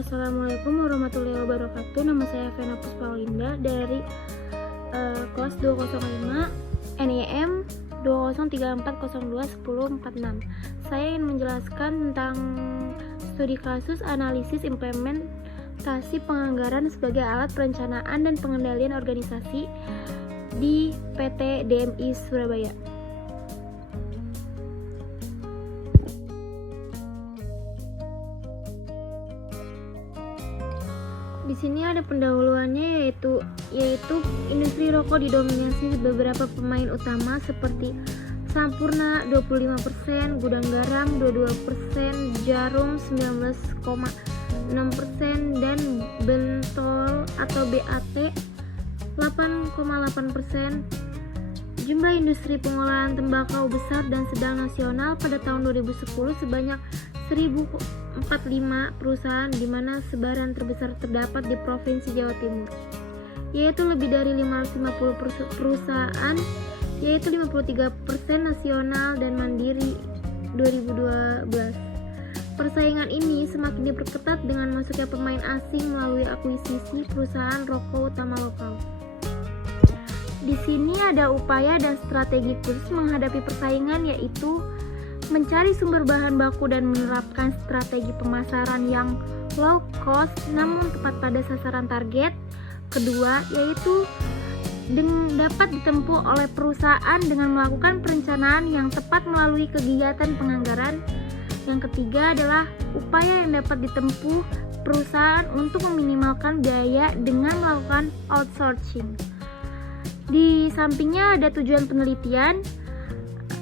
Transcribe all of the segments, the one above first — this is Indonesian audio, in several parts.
Assalamualaikum warahmatullahi wabarakatuh. Nama saya Vena Puspaulinda dari kelas 205 NIM 2034021046. Saya ingin menjelaskan tentang studi kasus analisis implementasi penganggaran sebagai alat perencanaan dan pengendalian organisasi di PT DMI Surabaya. Di sini ada pendahuluannya yaitu industri rokok didominasi beberapa pemain utama seperti Sampurna 25%, Gudang Garam 22%, Jarum 19,6% dan Bentol atau BAT 8,8%. Jumlah industri pengolahan tembakau besar dan sedang nasional pada tahun 2010 sebanyak 1045 perusahaan, di mana sebaran terbesar terdapat di Provinsi Jawa Timur, yaitu lebih dari 550 perusahaan, yaitu 53% nasional dan mandiri 2012. Persaingan ini semakin diperketat dengan masuknya pemain asing melalui akuisisi perusahaan rokok utama lokal. Di sini ada upaya dan strategi khusus menghadapi persaingan, yaitu mencari sumber bahan baku dan menerapkan strategi pemasaran yang low cost namun tepat pada sasaran target. Kedua, yaitu dapat ditempuh oleh perusahaan dengan melakukan perencanaan yang tepat melalui kegiatan penganggaran. Yang ketiga adalah upaya yang dapat ditempuh perusahaan untuk meminimalkan biaya dengan melakukan outsourcing. Di sampingnya ada tujuan penelitian.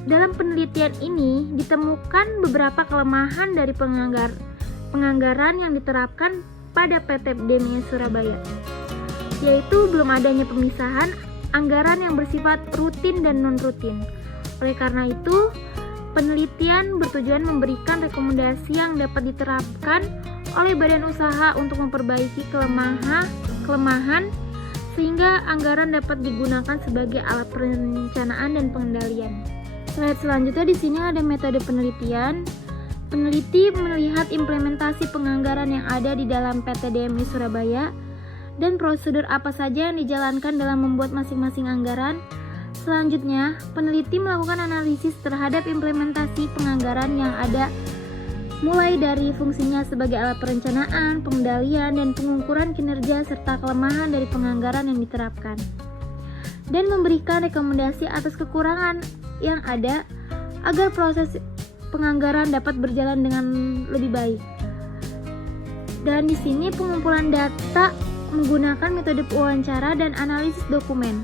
Dalam penelitian ini ditemukan beberapa kelemahan dari penganggaran yang diterapkan pada PT DMI Surabaya, yaitu belum adanya pemisahan anggaran yang bersifat rutin dan non-rutin. Oleh karena itu, penelitian bertujuan memberikan rekomendasi yang dapat diterapkan oleh badan usaha untuk memperbaiki kelemahan sehingga anggaran dapat digunakan sebagai alat perencanaan dan pengendalian. Slide selanjutnya di sini ada metode penelitian. Peneliti melihat implementasi penganggaran yang ada di dalam PT DMI Surabaya dan prosedur apa saja yang dijalankan dalam membuat masing-masing anggaran. Selanjutnya, peneliti melakukan analisis terhadap implementasi penganggaran yang ada, mulai dari fungsinya sebagai alat perencanaan, pengendalian, dan pengukuran kinerja serta kelemahan dari penganggaran yang diterapkan, dan memberikan rekomendasi atas kekurangan yang ada agar proses penganggaran dapat berjalan dengan lebih baik. Dan di sini pengumpulan data menggunakan metode wawancara dan analisis dokumen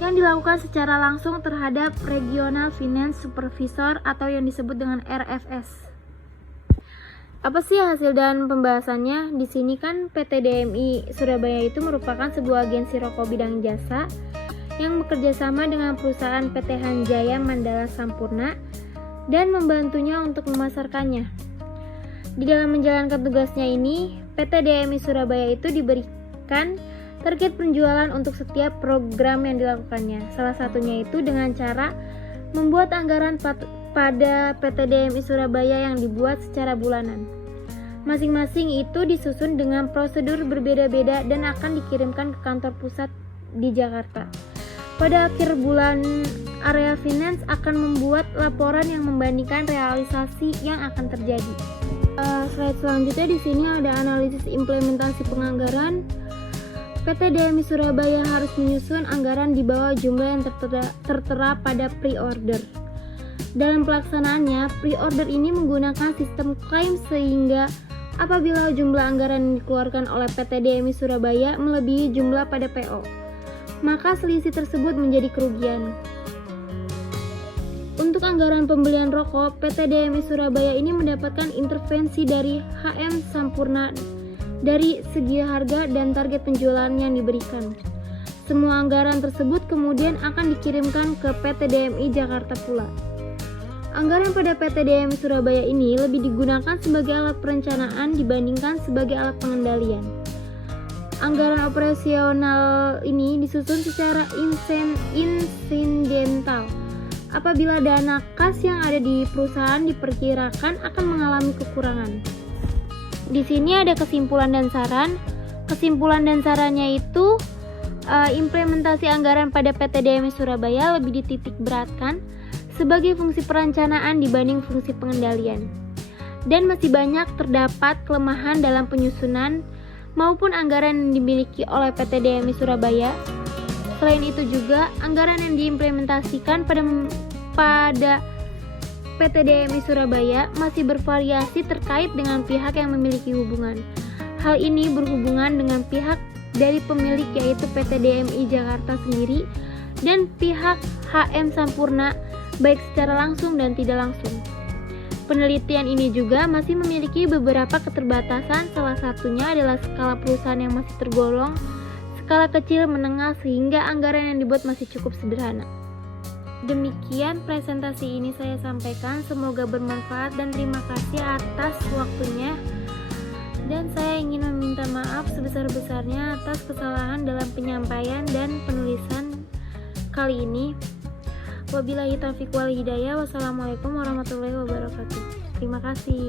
yang dilakukan secara langsung terhadap Regional Finance Supervisor atau yang disebut dengan RFS. Apa sih hasil dan pembahasannya? Di sini kan PT DMI Surabaya itu merupakan sebuah agensi rokok bidang jasa yang bekerja sama dengan perusahaan PT Hanjaya Mandala Sampurna dan membantunya untuk memasarkannya. Di dalam menjalankan tugasnya ini, PT DMI Surabaya itu diberikan target penjualan untuk setiap program yang dilakukannya. Salah satunya itu dengan cara membuat anggaran pada PT DMI Surabaya yang dibuat secara bulanan. Masing-masing itu disusun dengan prosedur berbeda-beda dan akan dikirimkan ke kantor pusat di Jakarta. Pada akhir bulan, area finance akan membuat laporan yang membandingkan realisasi yang akan terjadi. Slide selanjutnya di sini ada analisis implementasi penganggaran. PT DMI Surabaya harus menyusun anggaran di bawah jumlah yang tertera pada pre-order. Dalam pelaksanaannya, pre-order ini menggunakan sistem klaim sehingga apabila jumlah anggaran yang dikeluarkan oleh PT DMI Surabaya melebihi jumlah pada PO, maka selisih tersebut menjadi kerugian. Untuk anggaran pembelian rokok, PT DMI Surabaya ini mendapatkan intervensi dari HM Sampurna dari segi harga dan target penjualan yang diberikan. Semua anggaran tersebut kemudian akan dikirimkan ke PT DMI Jakarta pula. Anggaran pada PT DMI Surabaya ini lebih digunakan sebagai alat perencanaan dibandingkan sebagai alat pengendalian. Anggaran operasional ini disusun secara insidental. Apabila dana kas yang ada di perusahaan diperkirakan akan mengalami kekurangan. Di sini ada kesimpulan dan saran. Kesimpulan dan sarannya itu implementasi anggaran pada PTDMI Surabaya lebih dititik beratkan sebagai fungsi perencanaan dibanding fungsi pengendalian. Dan masih banyak terdapat kelemahan dalam penyusunan maupun anggaran yang dimiliki oleh PTDMI Surabaya. Selain itu juga, anggaran yang diimplementasikan pada PTDMI Surabaya masih bervariasi terkait dengan pihak yang memiliki hubungan. Hal ini berhubungan dengan pihak dari pemilik yaitu PTDMI Jakarta sendiri dan pihak HM Sampurna baik secara langsung dan tidak langsung. Penelitian ini juga masih memiliki beberapa keterbatasan, salah satunya adalah skala perusahaan yang masih tergolong skala kecil menengah sehingga anggaran yang dibuat masih cukup sederhana. Demikian presentasi ini saya sampaikan, semoga bermanfaat dan terima kasih atas waktunya. Dan saya ingin meminta maaf sebesar-besarnya atas kesalahan dalam penyampaian dan penulisan kali ini. Wabillahi taufiq wal hidayah. Wassalamualaikum warahmatullahi wabarakatuh. Terima kasih.